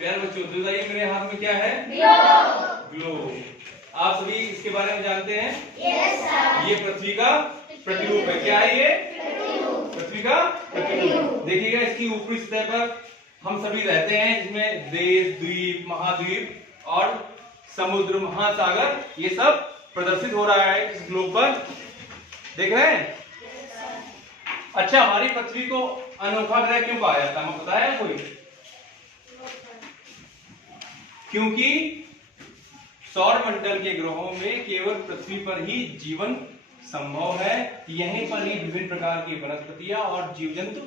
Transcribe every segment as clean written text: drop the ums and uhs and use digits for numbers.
प्यारे बच्चों, तो बताइए मेरे हाथ में क्या है? ग्लोब। आप सभी इसके बारे में जानते हैं? Yes sir. ये पृथ्वी का प्रतिरूप है। क्या है ये? पृथ्वी का प्रतिरूप। देखिएगा, इसकी ऊपरी सतह पर हम सभी रहते हैं, जिसमें देश, द्वीप, महाद्वीप और समुद्र, महासागर, ये सब प्रदर्शित हो रहा है इस ग्लोब पर। देख रहे हैं? अच्छा, हमारी पृथ्वी को अनोखा ग्रह क्यों कहा जाता है? हमें पता है कोई? क्योंकि सौर मंडल के ग्रहों में केवल पृथ्वी पर ही जीवन संभव है। यहीं पर ही विभिन्न प्रकार की वनस्पतियां और जीव जंतु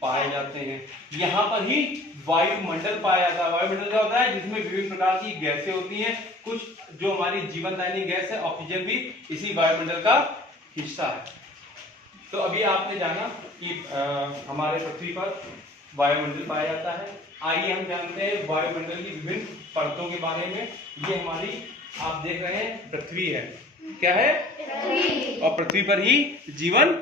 पाए जाते हैं। यहाँ पर ही वायुमंडल पाया जाता है। वायुमंडल क्या होता है? जिसमें विभिन्न प्रकार की गैसें होती हैं। कुछ जो हमारी जीवनदायिनी गैस है, ऑक्सीजन भी इसी वायुमंडल का हिस्सा है। तो अभी आपने जाना कि हमारे पृथ्वी पर वायुमंडल पाया जाता है। आइए हम जानते हैं वायुमंडल की विभिन्न परतों के बारे में। ये हमारी, आप देख रहे हैं, पृथ्वी है। क्या है? पृथ्वी। और पृथ्वी पर ही जीवन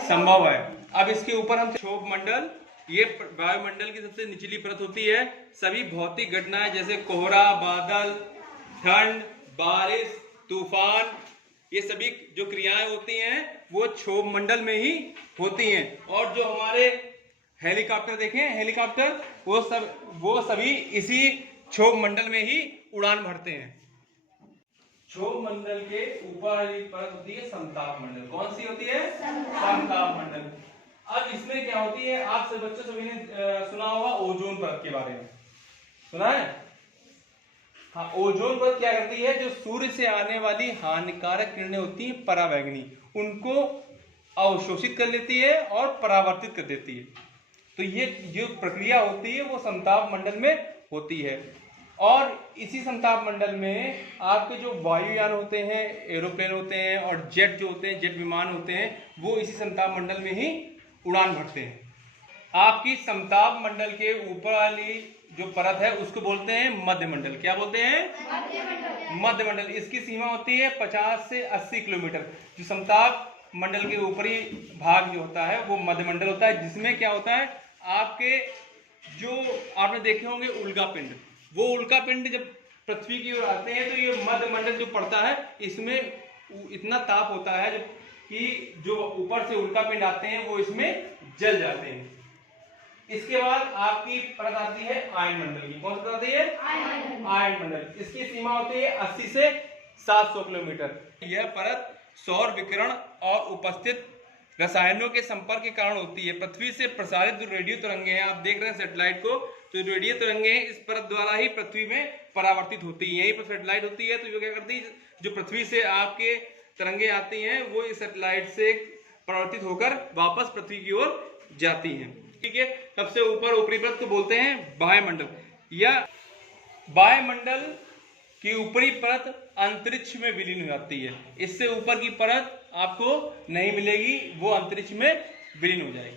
संभव है। अब इसके ऊपर हम क्षोभ मंडल, ये वायुमंडल की सबसे निचली परत होती है। सभी भौतिक घटनाएं जैसे कोहरा, बादल, ठंड, बारिश, तूफान, ये सभी जो क्रियाएं होती हैं वो क्षोभ मंडल में ही होती हैं। और जो हमारे हेलीकॉप्टर देखें, हेलीकॉप्टर, वो सभी इसी क्षोभ मंडल में ही उड़ान भरते हैं। क्षोभ मंडल के ऊपर वाली परत होती है समताप मंडल। कौन सी होती है? समताप मंडल। अब इसमें क्या होती है? आप सब बच्चों सभी ने सुना होगा ओजोन परत के बारे में। सुना है? हाँ, ओजोन परत क्या करती है? जो सूर्य से आने वाली हानिकारक किरणें होती हैं परावैंगनी, उनको अवशोषित कर लेती है और परावर्तित कर देती है। तो ये जो प्रक्रिया होती है वो समताप मंडल में होती है। और इसी समताप मंडल में आपके जो वायुयान होते हैं, एरोप्लेन होते हैं और जेट जो होते हैं, जेट विमान होते हैं, वो इसी समताप मंडल में ही उड़ान भरते हैं। आपकी समताप मंडल के ऊपर वाली जो परत है उसको बोलते हैं मध्य मंडल। क्या बोलते हैं? मध्य मंडल। इसकी सीमा होती है 50 से 80 किलोमीटर। जो समताप मंडल के ऊपरी भाग जो होता है वो मध्य मंडल होता है, जिसमें क्या होता है, आपके जो आपने देखे होंगे उल्का पिंड, वो उल्का पिंड जब पृथ्वी की ओर आते हैं तो ये मध्य मंडल जो पड़ता है, इसमें इतना ताप होता है जब कि जो ऊपर से उल्का पिंड आते हैं वो इसमें जल जाते हैं। इसके बाद आपकी परत आती है आयन मंडल की। कौन सी परत आती है? आयन मंडल। इसकी सीमा होती है 80 से 700 किलोमीटर। यह परत सौर विकिरण और उपस्थित रसायनों के संपर्क के कारण होती है। पृथ्वी से प्रसारित जो रेडियो तरंगे हैं, आप देख रहे हैं सैटेलाइट को, तो रेडियो तरंगे इस परत द्वारा ही पृथ्वी में परावर्तित होती है। यहीं पर सैटेलाइट होती है, तो ये क्या करती है, जो पृथ्वी से आपके तरंगे आती हैं वो इस सैटेलाइट से परावर्तित होकर वापस पृथ्वी की ओर जाती हैं। ठीक है। सबसे ऊपर ऊपरी परत को बोलते हैं वायुमंडल। या वायुमंडल की ऊपरी परत अंतरिक्ष में विलीन हो जाती है। इससे ऊपर की परत आपको नहीं मिलेगी, वो अंतरिक्ष में विलीन हो जाएगी।